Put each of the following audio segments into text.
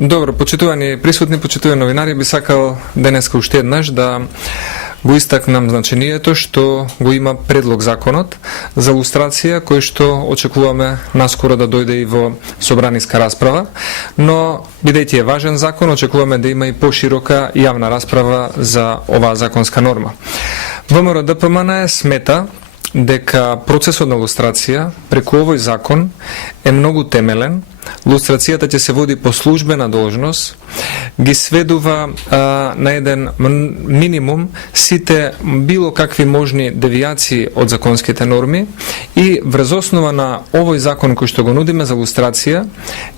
Добро, почитувани присутни, почитувани новинари, би сакал денеска уште еднаш да го истакнам значението што го има предлог законот за лустрација, кој што очекуваме наскоро да дојде и во собраниска расправа, но бидејќи е важен закон, очекуваме да има и поширока јавна расправа за оваа законска норма. ВМРО-ДПМН смета дека процесот на лустрација преку овој закон е многу темелен. Лустрацијата ќе се води по службена должност, ги сведува на еден минимум сите било какви можни девијации од законските норми и врз основа на овој закон кој што го нудиме за лустрација,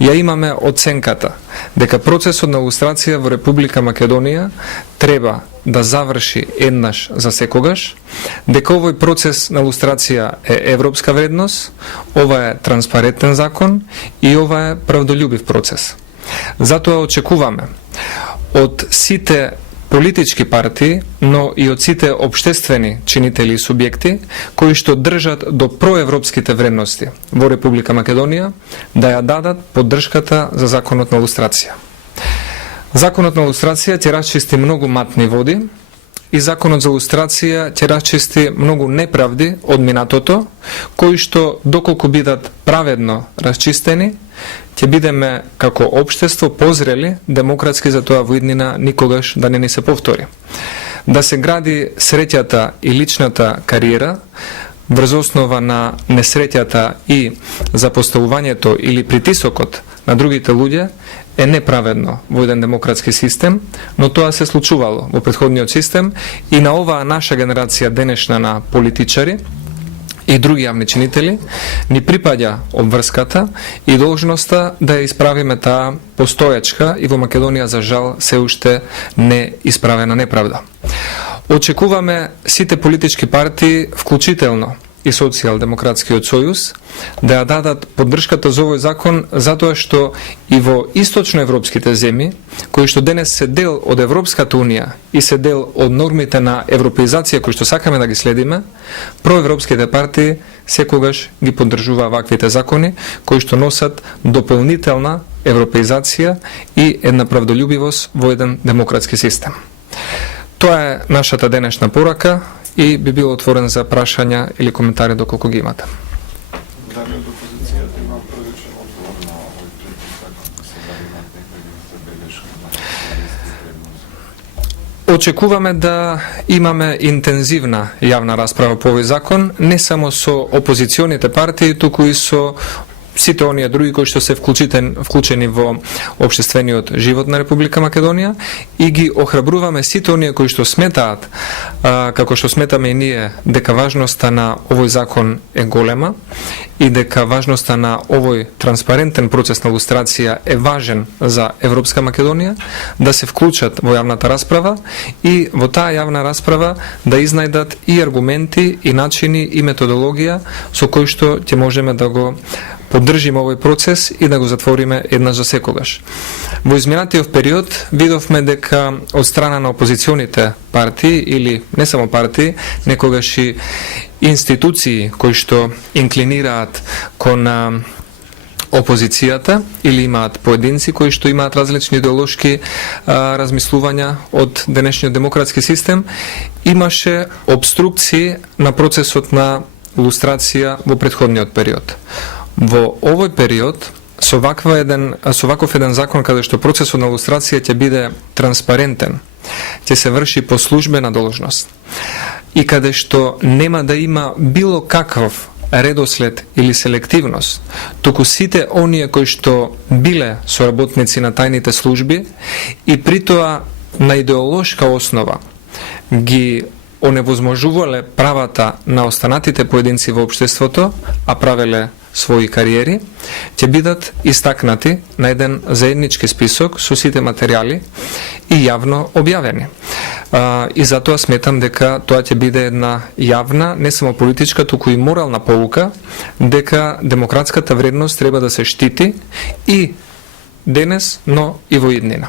ја имаме оценката дека процесот на лустрација во Република Македонија треба да заврши еднаш за секогаш, дека овој процес на лустрација е европска вредност, ова е транспарентен закон и ова е правдолюбив процес. Затоа очекуваме од сите политички партии, но и од сите општествени чинители и субјекти кои што држат до проевропските вредности во Република Македонија да ја дадат поддршката за законот на лустрација. Законот на лустрација ќе расчисти многу матни води и законот за лустрација ќе расчисти многу неправди од минатото, кои што доколку бидат праведно расчистени, ќе бидеме како општество позрели демократски за тоа во иднина никогаш да не ни се повтори. Да се гради среќата и личната кариера врз основа на несреќата и запоставувањето или притисокот на другите луѓе е неправедно во еден демократски систем, но тоа се случувало во претходниот систем и на оваа наша генерација денешна на политичари и други јавни чинители ни припаѓа обврската и должноста да ја исправиме таа постоечка и во Македонија за жал се уште не исправена неправда. Очекуваме сите политички партии, вклучително и Социјалдемократскиот сојуз, да ја дадат поддршката за овој закон, затоа што и во источноевропските земји, кои што денес се дел од Европската унија и се дел од нормите на европеизација кои што сакаме да ги следиме, проевропските партии секогаш ги поддржува ваквите закони кои што носат дополнителна европеизација и една правдолюбивост во еден демократски систем. Тоа е нашата денешна порака и би бил отворен за прашања или коментари доколку ги имате. Дали од опозицијата има приличен одговор на овој предизвик, ако се дали имат некои забелешки? Очекуваме да имаме интензивна јавна расправа по овој закон, не само со опозиционите партии, туку и со сите оние други кои што се вклучени во општествениот живот на Република Македонија и ги охрабруваме сите оние кои што сметаат, како што сметаме и ние, дека важноста на овој закон е голема и дека важноста на овој транспарентен процес на лустрација е важен за Европска Македонија, да се вклучат во јавната расправа и во таа јавна расправа да изнајдат и аргументи, и начини, и методологија со кои што ќе можеме да го поддржиме овој процес и да го затвориме еднаш за секогаш. Во изминатиот период видовме дека од страна на опозиционите партии или не само партии, некогаш и институции кои што инклинираат кон опозицијата или имаат поединци кои што имаат различни идеолошки размислувања од денешниот демократски систем, имаше обструкции на процесот на лустрација во претходниот период. Во овој период, со ваков еден закон каде што процесот на лустрација ќе биде транспарентен, ќе се врши по службена должност и каде што нема да има било каков редослед или селективност, туку сите оние кои што биле соработници на тајните служби и притоа на идеолошка основа ги оневозможувале правата на останатите поединци во општеството, а правеле своји кариери, ќе бидат истакнати на еден заеднички список со сите материјали и јавно објавени. И затоа сметам дека тоа ќе биде една јавна, не само политичка, туку и морална полука, дека демократската вредност треба да се штити и денес, но и во иднина.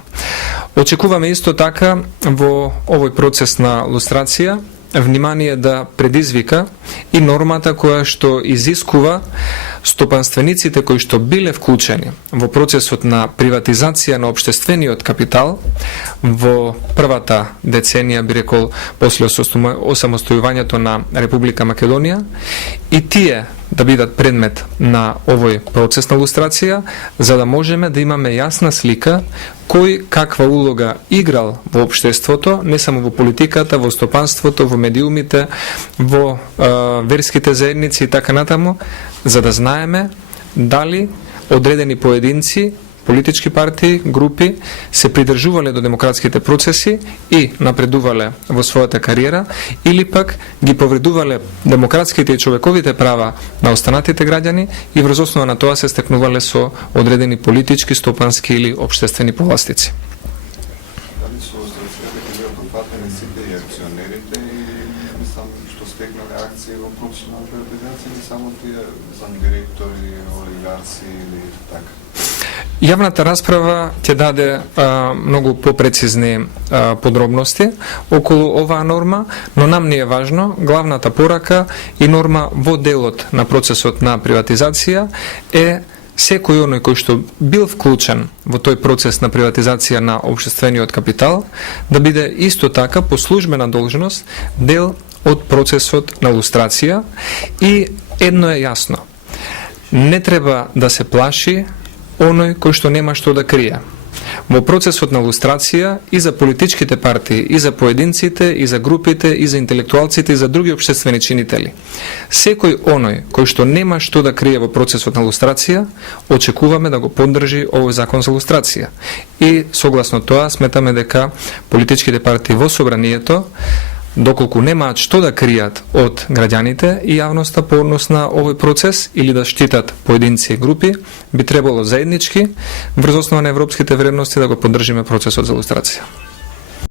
Очекуваме исто така во овој процес на лустрација внимание да предизвика и нормата која што изискува стопанствениците кои што биле вклучени во процесот на приватизација на општествениот капитал во првата деценија, би рекол, после осамостојувањето на Република Македонија, и тие да бидат предмет на овој процес на лустрација, за да можеме да имаме јасна слика кој каква улога играл во општеството, не само во политиката, во стопанството, во медиумите, во верските заедници и така натаму, за да знаеме дали одредени поединци, политички партии, групи се придржувале до демократските процеси и напредувале во својата кариера, или пак ги повредувале демократските и човековите права на останатите граѓани и врз основа на тоа се стекнувале со одредени политички, стопански или општествени повластици. Дали со лустрацијата ќе бидат опфатени сите и акционерите и мислам што стекнале акции во процесот на приватизација, или само тие замдиректори, олигарци или така? Јавната расправа ќе даде многу попрецизни подробности околу оваа норма, но нам не е важно. Главната порака и норма во делот на процесот на приватизација е секој оној кој што бил вклучен во тој процес на приватизација на општествениот капитал да биде исто така по службена должност дел од процесот на лустрација. И едно е јасно: не треба да се плаши оној кој што нема што да крие. Во процесот на лустрација и за политичките партии, и за поединците, и за групите, и за интелектуалците, и за други општествени чинители, секој оној кој што нема што да крие во процесот на лустрација, очекуваме да го поддржи овој закон за лустрација. И согласно тоа сметаме дека политичките партии во собранието, доколку немаат што да кријат од граѓаните и јавноста по однос на овој процес или да штитат поединци и групи, би требало заеднички врз основа на европските вредности да го поддржиме процесот за лустрација.